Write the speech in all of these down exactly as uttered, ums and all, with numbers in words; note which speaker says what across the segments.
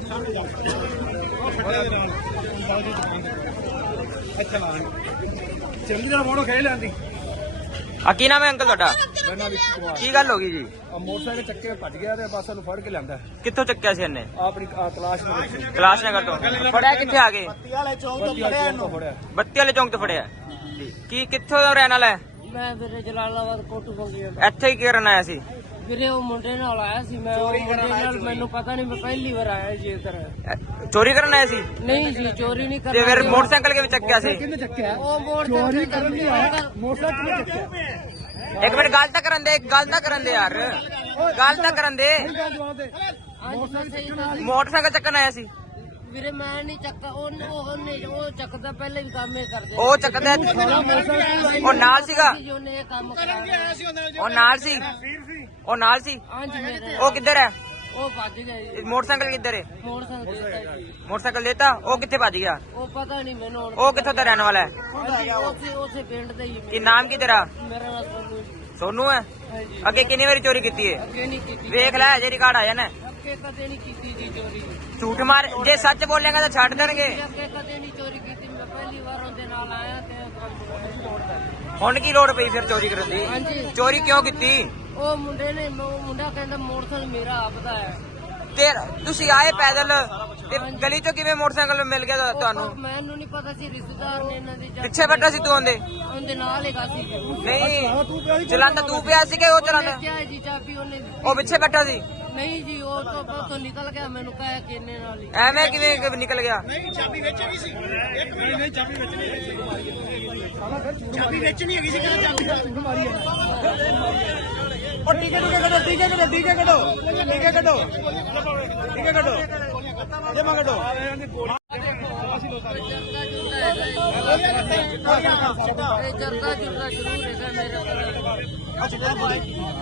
Speaker 1: ਚੰਗੀ ਤਰ੍ਹਾਂ ਫੋਟੋ ਖਿੱਚ ਲੈਂਦੀ।
Speaker 2: ਆ ਕੀ ਨਾਮ ਹੈ ਅੰਕਲ ਤੁਹਾਡਾ?
Speaker 1: ਮੇਰਾ ਨਾਮ ਵਿਸ਼ੂ ਕੁਮਾਰ।
Speaker 2: ਕੀ ਗੱਲ ਹੋ ਗਈ ਜੀ?
Speaker 1: ਆ ਮੋਟਰਸਾਈਕਲ ਚੱਕੇ ਭੱਜ ਗਿਆ ਤੇ ਬਸ ਉਹਨੂੰ ਫੜ ਕੇ ਲਿਆਂਦਾ।
Speaker 2: ਕਿੱਥੋਂ ਚੱਕਿਆ ਸੀ ਇਹਨੇ?
Speaker 1: ਆਪਣੀ ਕਲਾਸ਼ ਵਿੱਚ
Speaker 2: ਕਲਾਸ਼ ਨਗਰ ਤੋਂ ਫੜਿਆ। ਕਿੱਥੇ ਆ ਗਏ?
Speaker 1: ਬੱਤੀ ਵਾਲੇ ਚੌਂਕ ਤੋਂ ਫੜਿਆ ਇਹਨੂੰ।
Speaker 2: ਬੱਤੀ ਵਾਲੇ ਚੌਂਕ ਤੋਂ ਫੜਿਆ। ਕੀ ਕਿੱਥੋਂ ਦਾ ਰਹਿਣ ਵਾਲਾ ਹੈ?
Speaker 3: ਮੈਂ ਵੀਰੇ ਜਲਾਲਾਬਾਦ ਕੋਟੂ ਬੰਗੀ।
Speaker 2: ਇੱਥੇ ਹੀ ਕਰਨ ਆਇਆ ਸੀ
Speaker 3: ਵੀਰੇ ਉਹ ਮੁੰਡੇ ਨਾਲ ਆਇਆ ਸੀ ਮੈਂ। ਉਹ ਮੁੰਡੇ ਨਾਲ ਮੈਨੂੰ ਪਤਾ ਨਹੀਂ, ਮੈਂ ਪਹਿਲੀ ਵਾਰ ਆਇਆ ਜੀ ਇੱਧਰ।
Speaker 2: ਅ- ਚੋਰੀ ਕਰਨ ਆਇਆ ਸੀ?
Speaker 3: ਨਹੀਂ ਜੀ ਚੋਰੀ ਨਹੀਂ
Speaker 2: ਤੇ
Speaker 3: ਕਰਨਾ।
Speaker 2: ਫਿਰ ਮੋਟਰਸਾਈਕਲ ਕਿਵੇਂ ਚੱਕਿਆ ਸੀ?
Speaker 1: ਕਿਹਨੇ ਚੱਕਿਆ?
Speaker 3: ਉਹ ਮੋਟਰਸਾਈਕਲ ਚੋਰੀ ਕਰਨ ਨਹੀਂ ਆਇਆ।
Speaker 1: ਮੋਟਰਸਾਈਕਲ ਕਿਹਨੇ ਚੱਕਿਆ?
Speaker 2: ਇੱਕ ਮਿੰਟ ਗੱਲ ਤਾਂ ਕਰਨ ਦੇ, ਇੱਕ ਗੱਲ ਤਾਂ ਕਰਨ ਦੇ ਯਾਰ, ਗੱਲ ਤਾਂ ਕਰਨ ਦੇ। ਮੋਟਰਸਾਈਕਲ ਚੱਕਣ ਆਇਆ ਸੀ
Speaker 3: ਵੀਰੇ ਮੈਂ ਨਹੀਂ ਚੱਕਾ। ਉਹ ਉਹਨੇ ਉਹ ਚੱਕਦਾ ਪਹਿਲੇ ਵੀ ਕੰਮ ਇਹ ਕਰਦੇ।
Speaker 2: ਉਹ ਚੱਕਦਾ। ਉਹ ਨਾਲ ਸੀਗਾ?
Speaker 3: ਉਹਨੇ ਇਹ ਕੰਮ ਕਰਾਇਆ।
Speaker 2: ਉਹ ਨਾਲ ਸੀ? ਉਹ ਨਾਲ ਸੀ?
Speaker 3: ਹਾਂਜੀ ਮੇਰੇ।
Speaker 2: ਉਹ ਕਿੱਧਰ ਹੈ?
Speaker 3: ਉਹ ਭੱਜ ਗਿਆ ਜੀ।
Speaker 2: ਮੋਟਰਸਾਈਕਲ ਕਿੱਧਰ ਹੈ?
Speaker 3: ਮੋਟਰਸਾਈਕਲ ਦੇਤਾ ਜੀ।
Speaker 2: ਮੋਟਰਸਾਈਕਲ ਦੇਤਾ? ਉਹ ਕਿੱਥੇ ਭੱਜ ਗਿਆ?
Speaker 3: ਉਹ ਪਤਾ ਨਹੀਂ ਮੈਨੂੰ ਹੁਣ।
Speaker 2: ਉਹ ਕਿੱਥੋਂ ਦਾ ਰਹਿਣ ਵਾਲਾ ਹੈ?
Speaker 3: ਹਾਂਜੀ, ਉਸੇ ਉਸੇ ਪਿੰਡ ਦਾ ਹੀ।
Speaker 2: ਕੀ ਨਾਮ ਕੀ ਤੇਰਾ?
Speaker 3: ਮੇਰਾ ਨਾਮ ਸੋਨੂ ਜੀ।
Speaker 2: ਸੋਨੂ ਹੈ?
Speaker 3: ਹਾਂਜੀ।
Speaker 2: ਅੱਗੇ ਕਿੰਨੀ ਵਾਰੀ ਚੋਰੀ ਕੀਤੀ ਹੈ?
Speaker 3: ਅੱਗੇ ਨਹੀਂ ਕੀਤੀ।
Speaker 2: ਵੇਖ ਲੈ ਜੇ ਰਿਕਾਰਡ ਆ ਜਾਣਾ।
Speaker 3: ਅੱਗੇ ਕਦੇ ਨਹੀਂ ਕੀਤੀ ਜੀ ਚੋਰੀ।
Speaker 2: ਝੂਠ ਮਾਰ, ਜੇ ਸੱਚ ਬੋਲੇਗਾ ਤਾਂ ਛੱਡ ਦੇਣਗੇ।
Speaker 3: ਅੱਗੇ ਕਦੇ ਨਹੀਂ ਚੋਰੀ ਕੀਤੀ। ਮੈਂ ਪਹਿਲੀ ਵਾਰ ਉਹਦੇ ਨਾਲ ਆਇਆ ਤੇ ਕੰਮ ਤੋੜਦਾ।
Speaker 2: ਹੁਣ ਕੀ ਲੋੜ ਪਈ ਫਿਰ ਚੋਰੀ ਕਰਨ ਦੀ?
Speaker 3: ਹਾਂਜੀ।
Speaker 2: ਚੋਰੀ ਕਿਉਂ ਕੀਤੀ?
Speaker 3: ਉਹ ਮੁੰਡੇ ਨੇ ਉਹ ਮੁੰਡਾ ਕਹਿੰਦਾ ਮੋਟਰਸਾਈਕਲ ਮੇਰਾ ਆਪਦਾ ਹੈ।
Speaker 2: ਤੇ ਤੁਸੀਂ ਆਏ ਪੈਦਲ ਤੇ ਗਲੀ ਚੋਂ ਕਿਵੇਂ ਮੋਟਰਸਾਈਕਲ ਮਿਲ ਗਿਆ
Speaker 3: ਉਹ
Speaker 2: ਤੁਹਾਨੂੰ?
Speaker 3: ਮੈਨੂੰ ਨਹੀਂ ਪਤਾ ਸੀ ਰਿਸ਼ਤੇਦਾਰ ਨੇ ਇਹਨਾਂ ਦੀ।
Speaker 2: ਪਿੱਛੇ ਬੈਠਾ ਸੀ ਤੂੰ ਉਹਦੇ?
Speaker 3: ਉਹਦੇ ਨਾਲ ਹੈਗਾ ਸੀ।
Speaker 2: ਨਹੀਂ ਚਲਾਂਦਾ ਤੂੰ ਪਿਆ ਸੀ ਕਿ ਉਹ ਚਲਾਂਦਾ?
Speaker 3: ਕਿਹਾ ਜੀ ਚਾਬੀ ਉਹਨੇ।
Speaker 2: ਉਹ ਪਿੱਛੇ ਬੈਠਾ ਸੀ?
Speaker 3: ਨਹੀਂ ਜੀ ਉਹ ਤੋਂ ਉੱਥੋਂ ਨਿਕਲ ਗਿਆ। ਮੈਨੂੰ ਕਹਿਆ ਕਿ ਇਹਨੇ ਨਾਲ ਹੀ।
Speaker 2: ਐਵੇਂ ਕਿਵੇਂ ਕਿ ਨਿਕਲ ਗਿਆ?
Speaker 1: ਨਹੀਂ ਚਾਬੀ ਵਿੱਚ ਹੈਗੀ ਸੀ। ਇੱਕ ਮਿੰਟ ਨਹੀਂ ਚਾਬੀ ਵਿੱਚ ਨਹੀਂ ਹੈਗੀ ਸੀ। ਚਾਬੀ ਵਿੱਚ ਨਹੀਂ ਹੈਗੀ ਸੀ। ਕਹਿੰਦਾ ਚਾਬੀ ਦਾ ਝੂਠ ਮਾਰੀ ਹੈ। ਉਹ ਟੀਕੇ ਟੀਕੇ ਕੱਢੋ, ਟੀਕੇ ਕੱਢੋ, ਟੀਕੇ ਕੱਢੋ, ਟੀਕੇ ਕੱਢੋ, ਟੀਕੇ ਕੱਢੋ, ਜੇ ਮੈਂ ਕੱਢੋ।
Speaker 3: ਇਹ ਜਰਦਾ ਜੁਰਦਾ ਜ਼ਰੂਰ ਹੈਗਾ ਮੇਰੇ ਕੋਲ।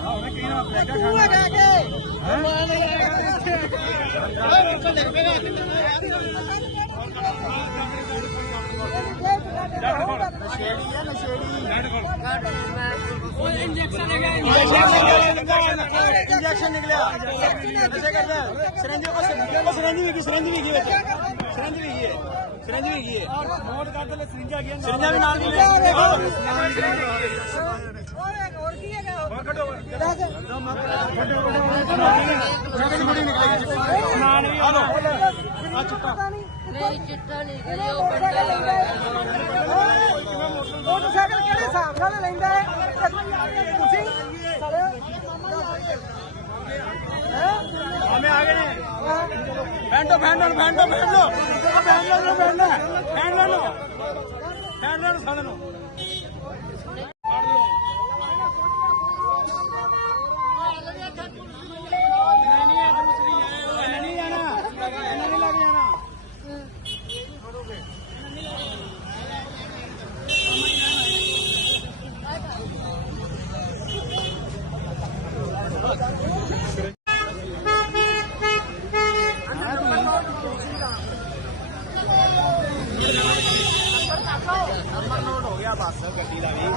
Speaker 1: ਇੰਜੈਕਸ਼ਨ ਨਿਕਲਿਆ। ਨਸ਼ੇ ਕਰਦਾ। ਸਰੰਜ ਉਹ ਸਰੰਜ ਵੀ ਗਈ, ਸਰੰਜ ਵੀ ਗਈ ਵਿੱਚ। ਸਰੰਜ ਵੀ ਗਈ ਹੈ, ਸਰੰਜ ਵੀ ਗਈ ਹੈ। ਨੋਟ ਕਰ ਦੇ ਲੈ। ਸਰਿੰਜਾ ਗਿਆ, ਸਰਿੰਜਾ ਵੀ ਨਾਲ ਦੀ ਹੋਰ ਕੀ ਹੈਗਾ? ਹੋਰ ਕੱਢੋ। ਮੁੜੀ ਨਿਕਲੇਗੀ ਸਮਾਨ ਵੀ ਆ ਚਿੱਟਾ।
Speaker 3: ਨਹੀਂ ਚਿੱਟਾ ਨਹੀਂ ਗਈ। ਉਹ ਬੰਦਾ
Speaker 4: ਮੋਟਰਸਾਈਕਲ ਕਿਹੜੇ ਹਿਸਾਬ ਨਾਲ ਲੈਂਦਾ ਹੈ ਤੁਸੀਂ?
Speaker 1: ਹਮੇ ਆ ਗਏ ਨੇ। ਫੈਂਡੋ ਫੈਂਡੋ ਫੈਂਡੋ ਫੈਂਡੋ ਫੈਂਡੋ ਨੂੰ ਫੈਂਡੋ ਫੈਂਡੋ ਨੂੰ ਫੈਂਡੋ ਨੂੰ ਸਾਧ ਨੂੰ ਨਹੀਂ ਜਾਣਾ, ਨਹੀਂ ਲੱਗ ਜਾਣਾ। ਹੋ ਗਿਆ ਬਸ ਗੱਡੀ ਦਾ ਵੀ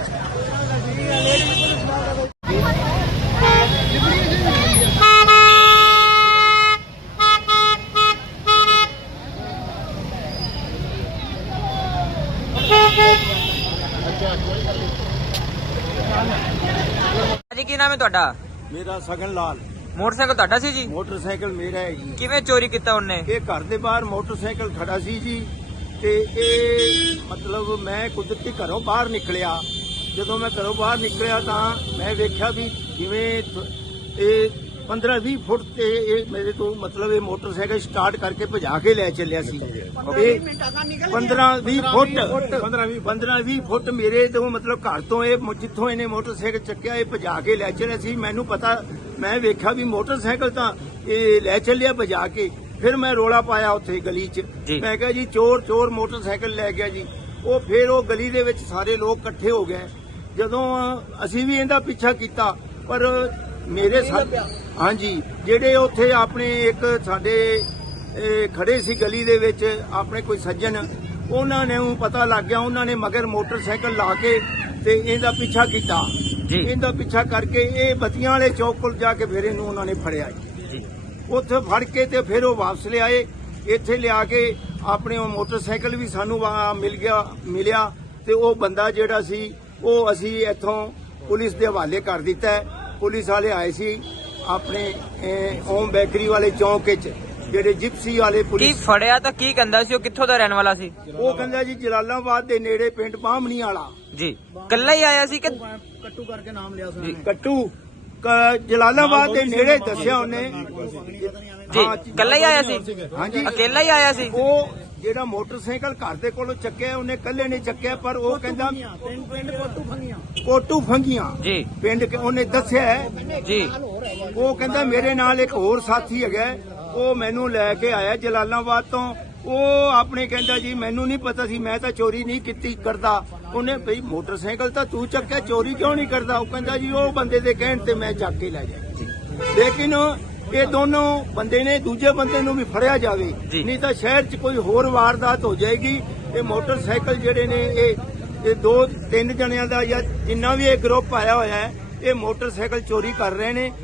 Speaker 2: ਜੀ ਕੀ ਨਾਮ ਹੈ ਤੁਹਾਡਾ?
Speaker 1: ਮੇਰਾ ਸਗਨ ਲਾਲ।
Speaker 2: ਮੋਟਰਸਾਈਕਲ ਤੁਹਾਡਾ ਸੀ ਜੀ?
Speaker 1: ਮੋਟਰਸਾਈਕਲ ਮੇਰਾ ਹੈ ਜੀ।
Speaker 2: ਕਿਵੇਂ ਚੋਰੀ ਕੀਤਾ ਉਹਨੇ?
Speaker 1: ਇਹ ਘਰ ਦੇ ਬਾਹਰ ਮੋਟਰਸਾਈਕਲ ਖੜਾ ਸੀ ਜੀ ਤੇ ਇਹ ਮਤਲਬ ਮੈਂ ਕੁਦਰਤੀ ਘਰੋਂ ਬਾਹਰ ਨਿਕਲਿਆ। ਜਦੋਂ ਮੈਂ ਘਰੋਂ ਬਾਹਰ ਨਿਕਲਿਆ ਤਾਂ ਮੈਂ ਵੇਖਿਆ ਵੀ ਜਿਵੇਂ ਇਹ ਪੰਦਰਾਂ ਵੀਹ ਫੁੱਟ ਤੇ ਇਹ ਮੇਰੇ ਤੋਂ ਮਤਲਬ ਇਹ ਮੋਟਰਸਾਈਕਲ ਸਟਾਰਟ ਕਰਕੇ ਭਜਾ ਕੇ ਲੈ ਚੱਲਿਆ ਸੀ। ਇਹ ਪੰਦਰਾਂ ਵੀਹ ਫੁੱਟ ਪੰਦਰਾਂ ਵੀਹ ਫੁੱਟ ਮੇਰੇ ਤੋਂ ਮਤਲਬ ਘਰ ਤੋਂ ਇਹ ਜਿੱਥੋਂ ਇਹਨੇ ਮੋਟਰਸਾਈਕਲ ਚੱਕਿਆ ਇਹ ਭਜਾ ਕੇ ਲੈ ਚੱਲਿਆ ਸੀ। ਮੈਨੂੰ ਪਤਾ, ਮੈਂ ਵੇਖਿਆ ਵੀ ਮੋਟਰਸਾਈਕਲ ਤਾਂ ਇਹ ਲੈ ਚੱਲਿਆ ਭਜਾ ਕੇ। ਫਿਰ ਮੈਂ ਰੋਲਾ ਪਾਇਆ ਉੱਥੇ ਗਲੀ 'ਚ। ਮੈਂ ਕਿਹਾ ਜੀ ਚੋਰ ਚੋਰ ਮੋਟਰਸਾਈਕਲ ਲੈ ਗਿਆ ਜੀ। ਉਹ ਫਿਰ ਉਹ ਗਲੀ ਦੇ ਵਿੱਚ ਸਾਰੇ ਲੋਕ ਇਕੱਠੇ ਹੋ ਗਏ। ਜਦੋਂ ਅਸੀਂ ਵੀ ਇਹਦਾ ਪਿੱਛਾ ਕੀਤਾ ਪਰ ਮੇਰੇ ਹਾਂਜੀ ਜਿਹੜੇ ਉੱਥੇ ਆਪਣੇ ਇੱਕ ਸਾਡੇ ਖੜੇ ਸੀ ਗਲੀ ਦੇ ਵਿੱਚ ਆਪਣੇ ਕੋਈ ਸੱਜਣ, ਉਹਨਾਂ ਨੇ ਪਤਾ ਲੱਗ ਗਿਆ। ਉਹਨਾਂ ਨੇ ਮਗਰ ਮੋਟਰਸਾਈਕਲ ਲਾ ਕੇ ਤੇ ਇਹਦਾ ਪਿੱਛਾ ਕੀਤਾ। ਇਹਦਾ ਪਿੱਛਾ ਕਰਕੇ ਇਹ ਬੱਤੀਆਂ ਵਾਲੇ ਚੌਕ ਕੋਲ ਜਾ ਕੇ ਫਿਰ ਇਹਨੂੰ ਉਹਨਾਂ ਨੇ ਫੜਿਆ ਜੀ। ਉੱਥੇ ਫੜ ਕੇ ਤੇ ਫਿਰ ਉਹ ਵਾਪਸ ਲਿਆਏ। ਇੱਥੇ ਲਿਆ ਕੇ ਆਪਣੇ ਉਹ ਮੋਟਰਸਾਈਕਲ ਵੀ ਸਾਨੂੰ ਵਾ- ਮਿਲ ਗਿਆ ਮਿਲਿਆ ਤੇ ਉਹ ਬੰਦਾ ਜਿਹੜਾ ਸੀ ਉਹ ਅਸੀਂ ਇੱਥੋਂ ਪੁਲਿਸ ਦੇ ਹਵਾਲੇ ਕਰ ਦਿੱਤਾ ਹੈ। ਪੁਲਿਸ ਵਾਲੇ ਆਏ ਸੀ ਆਪਣੇ ਅਹ, ਓਮ ਬੇਕਰੀ ਵਾਲੇ ਚੌਂਕ 'ਚ, ਜਿਹੜੇ ਜਿਪਸੀ ਵਾਲੇ
Speaker 2: ਕੀ
Speaker 1: ਪੁਲਿਸ।
Speaker 2: ਫੜਿਆ ਤਾਂ ਕੀ ਕਹਿੰਦਾ ਸੀ ਉਹ, ਕਿੱਥੋਂ ਦਾ ਰਹਿਣ ਵਾਲਾ ਸੀ?
Speaker 1: ਉਹ ਕਹਿੰਦਾ ਜੀ ਜਲਾਲਾਬਾਦ ਦੇ ਨੇੜੇ ਪਿੰਡ ਬਾਹਮਣੀ ਵਾਲਾ।
Speaker 2: ਜੀ ਕੱਲਾ ਹੀ ਆਇਆ ਸੀ ਕਿ
Speaker 1: ਕੱਟੂ ਕਰਕੇ ਨਾਮ ਲਿਆ ਸੀ ਕੱਟੂ ਕ- ਜਲਾਲਾਬਾਦ ਦੇ ਨੇੜੇ ਦੱਸਿਆ ਉਹਨੇ।
Speaker 2: ਜੀ ਕੱਲਾ ਹੀ ਆਇਆ ਸੀ?
Speaker 1: ਹਾਂਜੀ
Speaker 2: ਅਕੇਲਾ ਹੀ ਆਇਆ ਸੀ?
Speaker 1: ਉਹ ਜਿਹੜਾ ਮੋਟਰਸਾਈਕਲ ਘਰ ਦੇ ਕੋਲੋਂ ਚੱਕਿਆ ਉਹਨੇ ਇਕੱਲੇ ਨੇ ਚੱਕਿਆ, ਪਰ ਉਹ ਕਹਿੰਦਾ ਪਿੰਡ ਕੋਟੂ ਫੰਗੀਆਂ ਕੋਟੂ ਫੰਗੀਆਂ
Speaker 2: ਜੀ
Speaker 1: ਪਿੰਡ ਕਿ ਉਹਨੇ ਦੱਸਿਆ ਹੈ।
Speaker 2: ਜੀ
Speaker 1: ਉਹ ਕਹਿੰਦਾ ਮੇਰੇ ਨਾਲ ਇੱਕ ਹੋਰ ਸਾਥੀ ਹੈਗਾ, ਉਹ ਮੈਨੂੰ ਲੈ ਕੇ ਆਇਆ ਜਲਾਲਾਬਾਦ ਤੋਂ। ਉਹ ਆਪਣੇ ਕਹਿੰਦਾ ਜੀ ਮੈਨੂੰ ਨਹੀਂ ਪਤਾ ਸੀ, ਮੈਂ ਤਾਂ ਚੋਰੀ ਨਹੀਂ ਕੀਤੀ ਕਰਦਾ। ਉਹਨੇ ਭਈ ਮੋਟਰਸਾਈਕਲ ਤਾਂ ਤੂੰ ਚੱਕਿਆ, ਚੋਰੀ ਕਿਉਂ ਨਹੀਂ ਕਰਦਾ? ਉਹ ਕਹਿੰਦਾ ਜੀ ਉਹ ਬੰਦੇ ਦੇ ਕਹਿਣ ਤੇ ਮੈਂ ਚੱਕ ਕੇ ਲੈ ਜਾਇਆ। ਲੇਕਿਨ ਇਹ ਦੋਨੋਂ ਬੰਦੇ ਨੇ, ਦੂਜੇ ਬੰਦੇ ਨੂੰ ਵੀ ਫੜਿਆ ਜਾਵੇ,
Speaker 2: ਜੀ।
Speaker 1: ਨਹੀਂ ਤਾਂ ਸ਼ਹਿਰ 'ਚ ਕੋਈ ਹੋਰ ਵਾਰਦਾਤ ਹੋ ਜਾਏਗੀ। ਇਹ ਮੋਟਰਸਾਈਕਲ ਜਿਹੜੇ ਨੇ ਇਹ ਇਹ ਦੋ ਤਿੰਨ ਜਣਿਆਂ ਦਾ ਜਾਂ ਜਿੰਨਾ ਵੀ ਇਹ ਗਰੁੱਪ ਆਇਆ ਹੋਇਆ ਹੈ, ਇਹ ਮੋਟਰਸਾਈਕਲ ਚੋਰੀ ਕਰ ਰਹੇ ਨੇ।